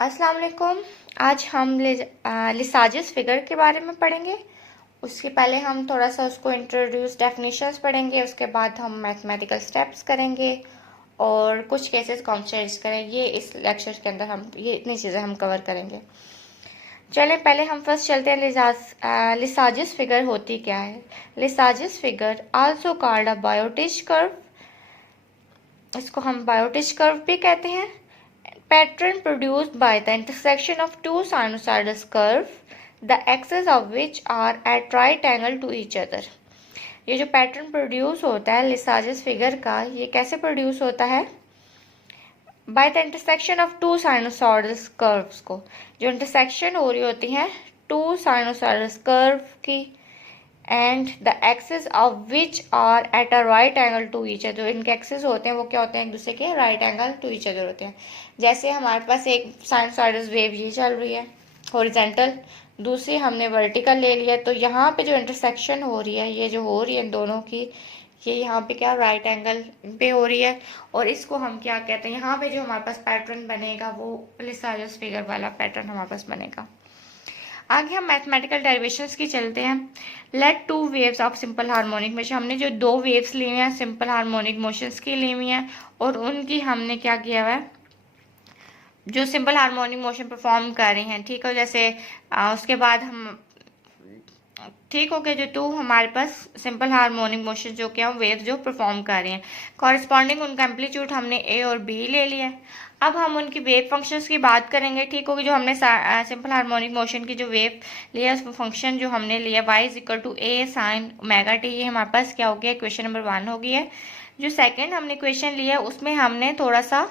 अस्सलाम वालेकुम। आज हम लिसाजिस फिगर के बारे में पढ़ेंगे। उसके पहले हम थोड़ा सा उसको इंट्रोड्यूस डेफिनेशंस पढ़ेंगे, उसके बाद हम मैथमेटिकल स्टेप्स करेंगे और कुछ केसेस कॉन्सेप्ट्स करेंगे। ये इस लेक्चर के अंदर हम ये इतनी चीज़ें हम कवर करेंगे। चलें पहले हम फर्स्ट चलते हैं लिसाजिस फिगर होती क्या है। Lissajous figure also called a Bowditch curve, इसको हम बायोटिच कर्व भी कहते हैं। Pattern produced by the intersection of two sinusoidal curves, the axes of which are at right angle to each other। ये जो पैटर्न प्रोड्यूस होता है लिसाजिस फिगर का, ये कैसे प्रोड्यूस होता है? By the intersection of two sinusoidal curves को, जो इंटरसेक्शन हो रही होती हैं टू साइनोसॉइडल कर्व की, and the axis of which are at a right angle to each other. जो इनके एक्सिस होते हैं वो क्या होते हैं? एक दूसरे के right angle to each other होते हैं। जैसे हमारे पास एक साइनसॉइडल वेव ये चल रही है हॉरिजेंटल, दूसरी हमने वर्टिकल ले लिया, तो यहाँ पे जो इंटरसेक्शन हो रही है, ये जो हो रही है दोनों की, ये यहाँ पे क्या राइट एंगल पे हो रही है, और इसको हम क्या कहते हैं? यहाँ पे जो हमारे पास पैटर्न बनेगा वो लिसाजिस फिगर वाला पैटर्न हमारे पास बनेगा। आगे हम मैथमेटिकल डेरिवेशंस की चलते हैं। Let two waves of simple harmonic motion, हमने जो दो वेव्स ली हुई हैं सिंपल हार्मोनिक मोशंस की ली हुई हैं, और उनकी हमने क्या किया हुआ है, जो सिंपल हार्मोनिक मोशन परफॉर्म कर रही हैं, ठीक है। जैसे उसके बाद हम ठीक हो गया, जो टू हमारे पास सिंपल हार्मोनिक मोशन जो क्या वेव जो परफॉर्म कर रही हैं, कॉरेस्पॉन्डिंग उनका एम्पलीट्यूड हमने ए और बी ले लिया है। अब हम उनकी वेव फंक्शंस की बात करेंगे, ठीक होगी। जो हमने सिंपल हार्मोनिक मोशन की जो वेव लिया उस फंक्शन जो हमने लिया y is equal to A sine omega t, ये हमारे पास क्या हो गया? क्वेश्चन नंबर 1 हो गया है। जो सेकंड हमने क्वेश्चन लिया उसमें हमने थोड़ा सा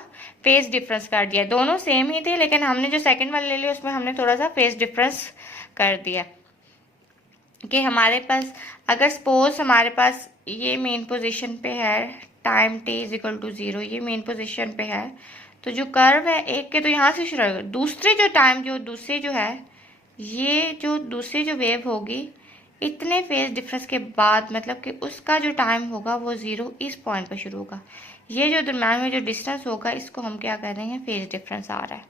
फेज डिफरेंस कर दिया, दोनों सेम ही थे लेकिन हमने जो सेकंड वाले ले लिया उसमें हमने थोड़ा सा फेज डिफरेंस कर दिया कि हमारे पास अगर सपोज हमारे पास ये मेन पोजीशन पे है, time t is equal to 0, ये मेन पोजीशन पे है, तो जो कर्व है एक के तो यहाँ से शुरू होगा, दूसरी जो टाइम जो दूसरी जो है, ये जो दूसरी जो वेव होगी इतने फेज डिफरेंस के बाद, मतलब कि उसका जो टाइम होगा वो 0 इस पॉइंट पर शुरू होगा। ये जो दरम्यान में जो डिस्टेंस होगा इसको हम क्या कर रहे हैं? फेज डिफरेंस आ रहा है।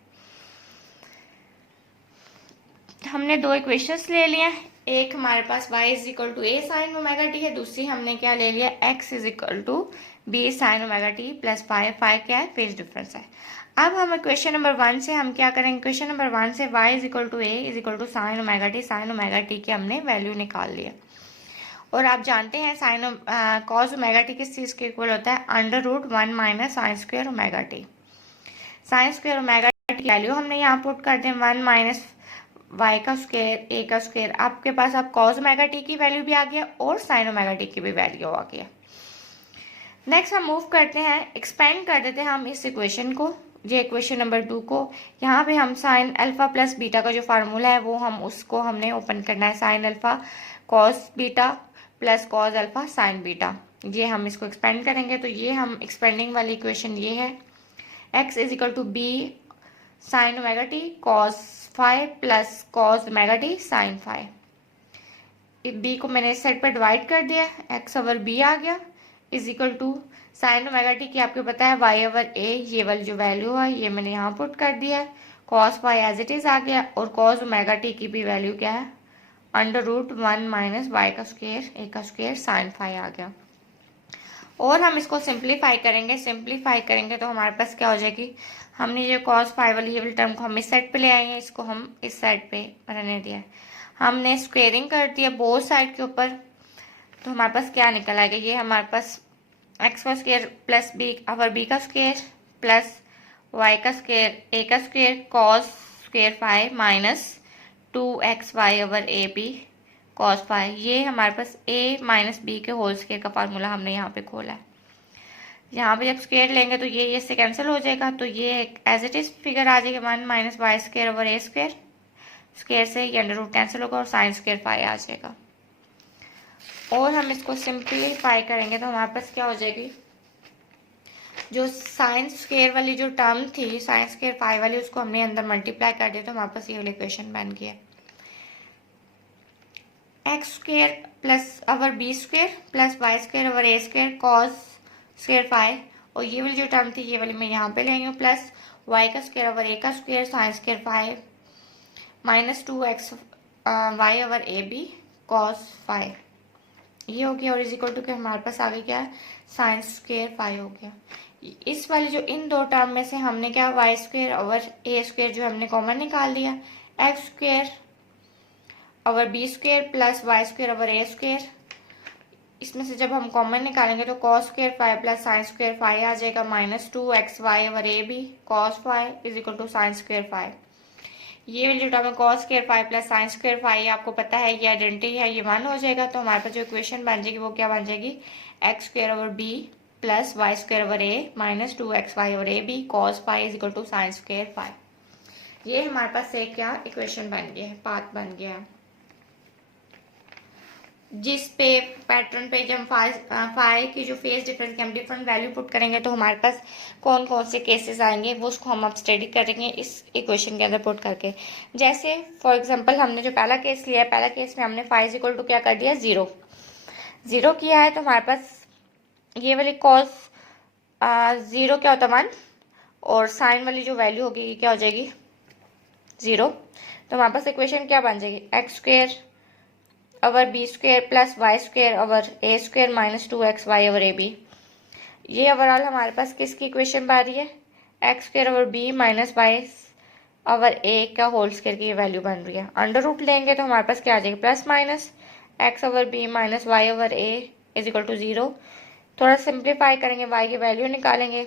हमने दो इक्वेशंस ले लिए, एक हमारे पास y is equal to A sine omega t है, दूसरी हमने क्या ले लिया? x is equal to B sine omega t plus phi. Phi क्या है? फेज डिफरेंस है। अब हम इक्वेशन नंबर 1 से हम क्या करेंगे? इक्वेशन नंबर 1 से y is equal to A is equal to sine omega t की हमने वैल्यू निकाल लिया। और आप जानते हैं साइन कॉस ओमेगा टी किस चीज़ के इक्वल होता है? Under root 1 minus sine square omega t. Sine square omega t की वैल्यू हमने यहाँ पुट कर दें 1 माइनस y का स्क्वायर ए का स्क्वायर। आपके पास अब कॉस ओमेगा टी की वैल्यू भी आ गया और साइन ओमेगा टी की भी वैल्यू आ गया। नेक्स्ट हम मूव करते हैं, एक्सपेंड कर देते हैं हम इस इक्वेशन को, ये इक्वेशन नंबर 2 को। यहाँ पे हम साइन अल्फा प्लस बीटा का जो फार्मूला है वो हम उसको हमने ओपन करना है, sine alpha cos beta plus cos alpha sign beta. ये हम इसको एक्सपेंड करेंगे, तो ये हम एक्सपेंडिंग वाली इक्वेशन ये है, x is equal to B sine omega t cos phi plus cos omega t sine phi. B को मैंने इस साइड पर डिवाइड कर दिया, x ओवर b आ गया is equal to sine omega t की आपको पता है y ओवर a, ये वाली जो वैल्यू है ये मैंने यहाँ पुट कर दिया है, cos five as it is आ गया, और कॉस ओमेगा टी की भी वैल्यू क्या है? अंडर रूट 1 माइनस वाई का स्क्वायर ए का स्क्वायर साइन फाइव आ गया। और हम इसको सिंप्लीफाई करेंगे, सिंप्लीफाई करेंगे तो हमारे पास क्या हो जाएगी? हमने ये कॉस फाइव वाली ये वाली टर्म को हम इस साइड पे ले आएंगे, इसको हम इस साइड पे रहने दिया है। हमने स्क्वेयरिंग कर दिया बोथ साइड के ऊपर, तो हमारे पास क्या निकल आएगा? ये हमारे पास एक्स का square plus B over B का स्क्वायर प्लस वाई का स्क्वायर ए का square cos square phi minus 2xy over A B cos phi. ये हमारे पास a माइनस बी के होल स्क्वायर का फार्मूला हमने यहाँ पे खोला है। यहाँ पे जब स्क्वायर लेंगे तो ये इससे कैंसिल हो जाएगा, तो ये एज इट इज फिगर आ जाएगी 1 minus Y square over A square, square से ये अंडर रूट कैंसिल होगा और साइन स्क्वायर फाइव आ जाएगा। और हम इसको सिंप्लीफाई करेंगे तो हमारे पास क्या हो जाएगी? जो साइन स्क्वायर वाली जो टर्म थी साइन स्क्वायर फाइव वाली, उसको हमने अंदर मल्टीप्लाई कर दिया तो हमारे पास ये वाली इक्वेशन बन गया, X square plus over B square plus Y square over A square cos square five, और ये वाली जो टर्म थी ये वाली मैं यहाँ पे लेंगे प्लस वाई का स्क्वायर ओवर ए का square sine square 5 -2x Y over A B cos 5, ये हो गया। और इज इक्वल टू के हमारे पास आगे क्या है, साइन स्क्वायर 5 हो गया। इस वाली जो इन दो टर्म में से हमने क्या Y square over A square जो हमने कॉमन निकाल दिया, X square over B square plus Y square over A square, इसमें से जब हम कॉमन निकालेंगे तो cos square 5 plus sine square 5 आ जाएगा, -2xy over A B cos 5 is equal to sine square 5। ये वाली जो टर्म है cos square 5 plus sine square 5, आपको पता है ये आइडेंटिटी है, ये 1 हो जाएगा। तो हमारे पास जो इक्वेशन बन जाएगी वो क्या बन जाएगी, X square over B plus Y square over A -2xy over A B cos 5 is equal to sine square 5। ये हमारे पास एक क्या इक्वेशन बन गया है, पाथ बन गया है, जिस पे पैटर्न पे जब फाई की जो फेज डिफरेंस की हम डिफरेंट वैल्यू पुट करेंगे तो हमारे पास कौन कौन से केसेस आएंगे वो उसको हम अब स्टडी करेंगे इस इक्वेशन के अंदर पुट करके। जैसे फॉर एग्जांपल हमने जो पहला केस लिया है, पहला केस में हमने फाई इज इक्वल टू क्या कर दिया, 0 किया है। तो हमारे पास ये वाली कॉस 0 क्या होता है 1, और साइन वाली जो वैल्यू होगी क्या हो जाएगी 0। तो हमारे पास इक्वेशन क्या बन जाएगी, X square over B square plus Y square over A square -2xy over A B. ये ओवरऑल हमारे पास किसकी इक्वेशन बन रही है, X square over B minus Y over A का होल स्क्वायर की वैल्यू बन रही है। अंडर रूट लेंगे तो हमारे पास क्या आ जाएगी, plus minus X over B minus Y over A is equal to 0। थोड़ा सिंप्लीफाई करेंगे, वाई की वैल्यू निकालेंगे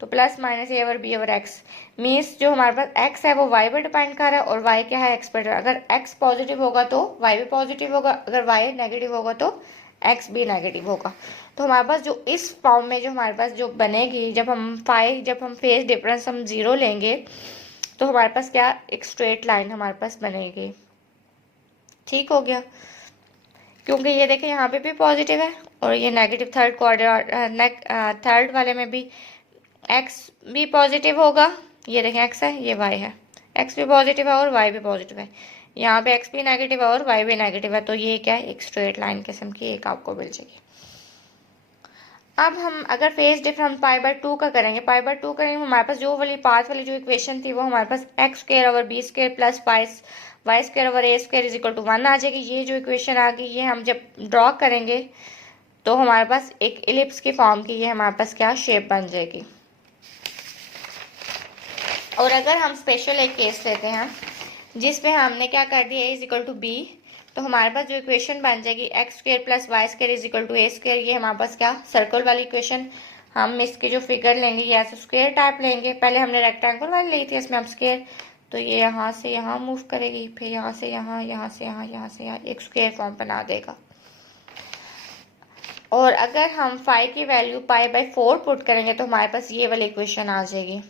तो plus minus A over B over X, means जो हमारे पास एक्स है वो वाई पर डिपेंड कर रहा है और वाई क्या है एक्स पर। अगर एक्स पॉजिटिव होगा तो वाई भी पॉजिटिव होगा, अगर वाई नेगेटिव होगा तो एक्स भी नेगेटिव होगा। तो हमारे पास जो इस फॉर्म में जो हमारे पास जो बनेगी, जब हम फेज डिफरेंस हम 0 लेंगे तो हमारे पास क्या एक स्ट्रेट लाइन हमारे पास बनेगी। ठीक हो गया, क्योंकि ये देखें यहाँ पे भी पॉजिटिव है और ये नेगेटिव थर्ड वाले में भी एक्स भी पॉजिटिव होगा। ये देखें एक्स है, ये वाई है, एक्स भी पॉजिटिव है और वाई भी पॉजिटिव है। यहाँ पे एक्स भी नेगेटिव है और वाई भी नेगेटिव है, तो ये क्या है एक स्ट्रेट लाइन किस्म की एक आपको मिल जाएगी। अब हम अगर फेज डिफरेंस π/2 का करेंगे, π/2 करेंगे हमारे पास जो वाली पाथ वाली जो इक्वेशन थी वो हमारे पास X square over B square plus Y square over A square is equal to 1 आ जाएगी। ये जो इक्वेशन आ गई, ये हम जब ड्रॉ करेंगे तो हमारे पास एक इलिप्स की फॉर्म की ये हमारे पास क्या शेप बन जाएगी। और अगर हम स्पेशल एक केस लेते हैं जिसपे हमने क्या कर दिया, इज इक्वल टू बी, तो हमारे पास जो इक्वेशन बन जाएगी X square plus Y square is equal to A square, ये हमारे पास क्या सर्कल वाली इक्वेशन। हम इसके जो फिगर लेंगे ये ऐसे स्क्वायर टाइप लेंगे, पहले हमने रेक्टेंगल वाली ली थी, इसमें हम स्क्वायर, तो ये यहाँ से यहाँ मूव करेगी, फिर यहाँ से यहाँ, यहाँ से यहाँ, यहाँ से यहाँ, एक स्क्वायर फॉर्म बना देगा। और अगर हम फाई की वैल्यू π/4 पुट करेंगे तो हमारे पास ये वाली इक्वेशन आ जाएगी।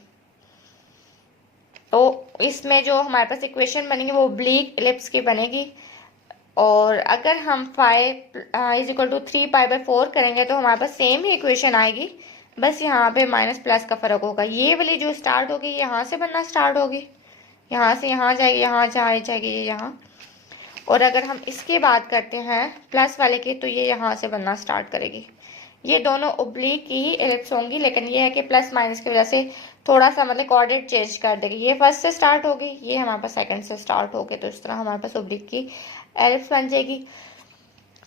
तो इसमें जो हमारे पास इक्वेशन बनेगी वो ओब्लिक इलिप्स की बनेगी। और अगर हम 5 इज इक्वल टू 3π/4 करेंगे तो हमारे पास सेम ही इक्वेशन आएगी, बस यहाँ पे माइनस प्लस का फर्क होगा। ये वाली जो स्टार्ट होगी यहाँ से बनना स्टार्ट होगी, यहाँ से यहाँ जाएगी, यहाँ जाएगी ये यहाँ। और अगर हम इसकी बात करते हैं प्लस वाले की, तो ये यहाँ से बनना स्टार्ट करेगी। ये दोनों ओब्लिक की एलिप्स होंगी, लेकिन ये है कि प्लस माइनस की वजह से थोड़ा सा मतलब कोऑर्डिनेट चेंज कर देगी। ये फर्स्ट से स्टार्ट होगी, ये हमारे पास सेकंड से स्टार्ट होगी, तो इस तरह हमारे पास ओब्लिक की एलिप्स बन जाएगी।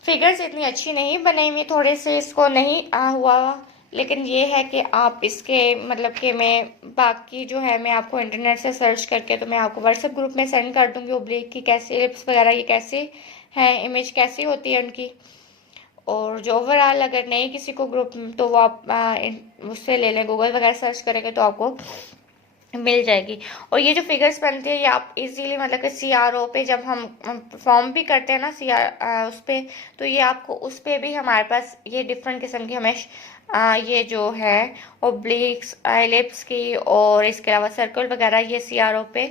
फिगर्स इतनी अच्छी नहीं बनी हुई, थोड़े से इसको नहीं हुआ, लेकिन ये है कि आप इसके मतलब कि मैं बाकी जो है मैं आपको इंटरनेट से सर्च करके तो मैं आपको व्हाट्सएप ग्रुप में सेंड कर दूंगी ओब्लिक की कैसे एलिप्स वगैरह ये कैसे हैं, इमेज कैसी होती है उनकी। और जो ओवरऑल अगर नहीं किसी को ग्रुप तो वो आप उससे ले लें, गूगल वगैरह सर्च करेंगे तो आपको मिल जाएगी। और ये जो फिगर्स बनती है ये आप इजीली मतलब कि CRO पे जब हम परफॉर्म भी करते हैं ना उस पे, तो ये आपको उस पे भी हमारे पास ये डिफरेंट किस्म की हमें ये जो है ओब्लिक्स एलिप्स की और इसके अलावा सर्कल वगैरह ये CRO पे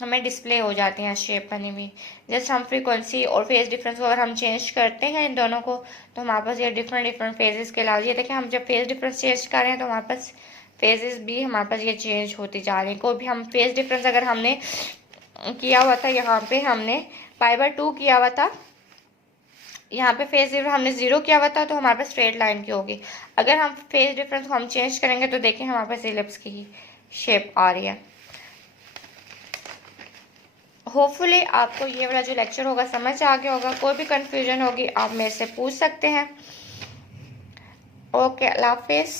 हमें डिस्प्ले हो जाती हैं शेप बनी हुई। जस्ट हम फ्रीक्वेंसी और फेज डिफरेंस को अगर हम चेंज करते हैं इन दोनों को तो हमारे पास ये डिफरेंट फेजेस के अलावा ये देखिए हम जब फेज डिफरेंस चेंज कर रहे हैं तो हमारे पास फेजेस भी हमारे पास ये चेंज होती जा रही हैं। कोई भी हम फेज डिफरेंस अगर हमने किया हुआ था, यहाँ पे हमने π/2 किया हुआ था, यहाँ पे फेज डिफरेंस हमने 0 किया हुआ था, तो हमारे पास स्ट्रेट लाइन की होगी। अगर हम फेज डिफरेंस को हम चेंज करेंगे तो देखें हमारे पास इलिप्स की शेप आ रही है। होपफुली आपको ये वाला जो लेक्चर होगा समझ आ गया होगा। कोई भी कंफ्यूजन होगी आप मेरे से पूछ सकते हैं। ओके, अल्लाह हाफिज़।